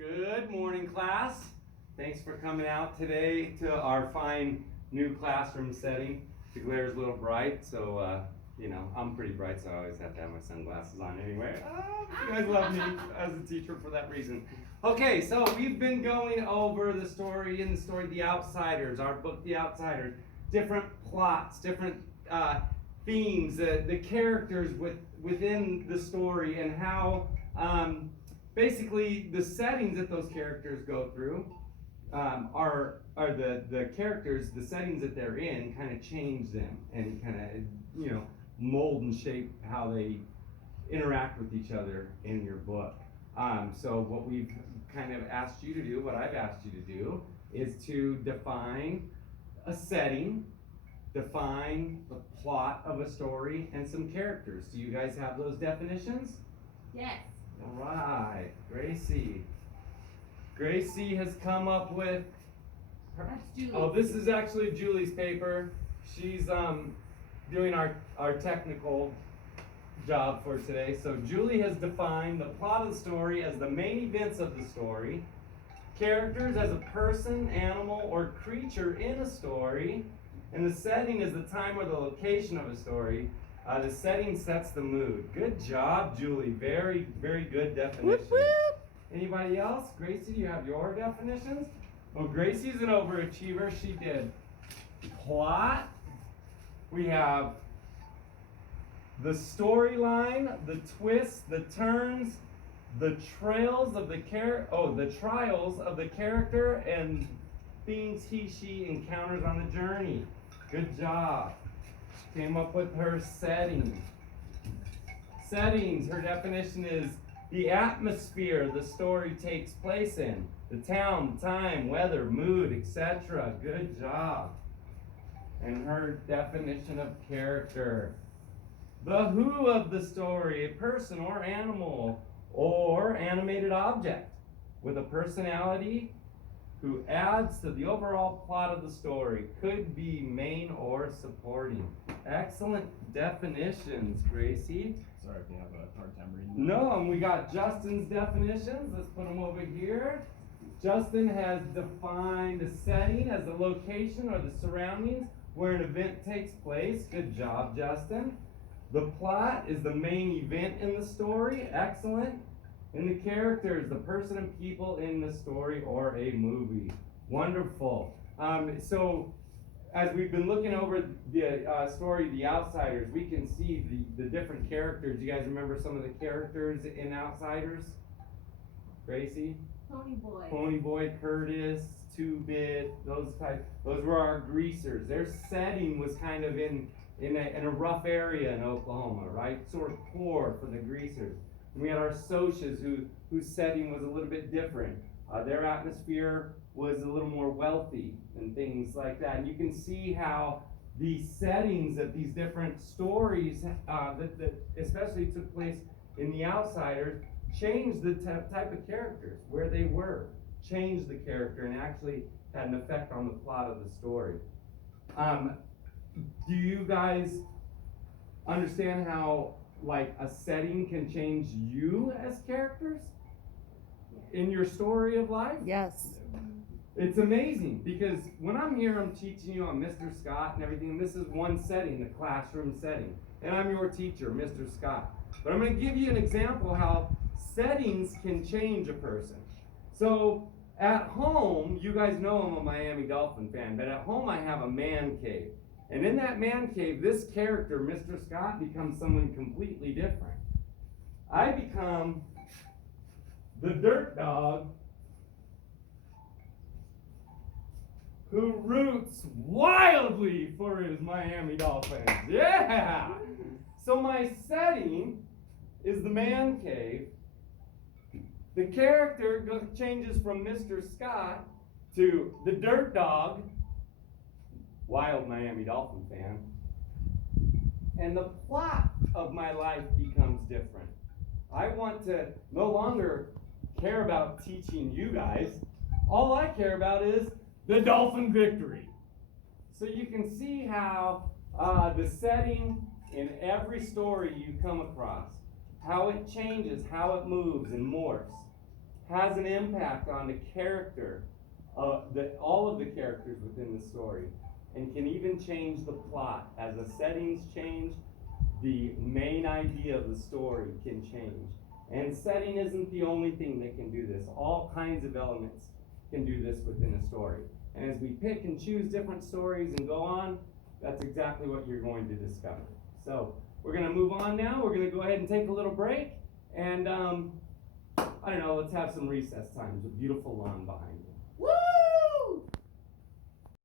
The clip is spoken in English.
Good morning, class. Thanks for coming out today to our fine new classroom setting. The glare's a little bright, so I'm pretty bright, so I always have to have my sunglasses on anyway. You guys love me as a teacher for that reason. Okay, so we've been going over the story The Outsiders, our book, The Outsiders. Different plots, different themes, the characters within the story, and how basically the settings that those characters go through are the characters, the settings that they're in kind of change them and kind of mold and shape how they interact with each other in your book. So what we've kind of asked you to do, what I've asked you to do, is to define a setting, define the plot of a story, and some characters. Do you guys have those definitions? Yes. All right, Gracie. Gracie has come up with her. That's Julie. Oh, this is actually Julie's paper. She's doing our technical job for today. So Julie has defined the plot of the story as the main events of the story, characters as a person, animal, or creature in a story, and the setting is the time or the location of a story. The setting sets the mood. Good job, Julie. Very, very good definition. Whoop, whoop. Anybody else? Gracie, do you have your definitions? Well, Gracie's an overachiever. She did plot. We have the storyline, the twists, the turns, the trials of the character, and things she encounters on the journey. Good job. Came up with her setting. Settings, her definition is the atmosphere the story takes place in. The town, time, weather, mood, etc. Good job. And her definition of character. The who of the story, a person or animal or animated object with a personality who adds to the overall plot of the story. Could be main or supporting. Excellent definitions, Gracie. Sorry if you have a hard time reading. No, and we got Justin's definitions. Let's put them over here. Justin has defined the setting as the location or the surroundings where an event takes place. Good job, Justin. The plot is the main event in the story. Excellent. And the characters, the person and people in the story or a movie. Wonderful. So as we've been looking over the story, The Outsiders, we can see the different characters. You guys remember some of the characters in Outsiders? Gracie? Pony Boy, Curtis, 2-Bit, those were our greasers. Their setting was kind of in a rough area in Oklahoma, right? Sort of poor for the greasers. And we had our Socias whose setting was a little bit different. Their atmosphere was a little more wealthy and things like that. And you can see how the settings of these different stories that especially took place in The Outsiders changed the type of characters, where they were, changed the character, and actually had an effect on the plot of the story. Do you guys understand how like a setting can change you as characters in your story of life? Yes. It's amazing because when I'm here, I'm teaching you on Mr. Scott and everything, and this is one setting, the classroom setting, and I'm your teacher, Mr. Scott. But I'm going to give you an example how settings can change a person. So at home, you guys know I'm a Miami Dolphin fan, but at home I have a man cave. And in that man cave, this character, Mr. Scott, becomes someone completely different. I become the dirt dog who roots wildly for his Miami Dolphins. Yeah! So my setting is the man cave. The character changes from Mr. Scott to the dirt dog, wild Miami Dolphin fan, and the plot of my life becomes different. I want to no longer care about teaching you guys. All I care about is the Dolphin victory. So you can see how the setting in every story you come across, how it changes, how it moves and morphs, has an impact on the character of all of the characters within the story, and can even change the plot. As the settings change, the main idea of the story can change. And setting isn't the only thing that can do this. All kinds of elements can do this within a story. And as we pick and choose different stories and go on, that's exactly what you're going to discover. So we're going to move on now. We're going to go ahead and take a little break. And I don't know, let's have some recess time. There's a beautiful lawn behind you. Woo!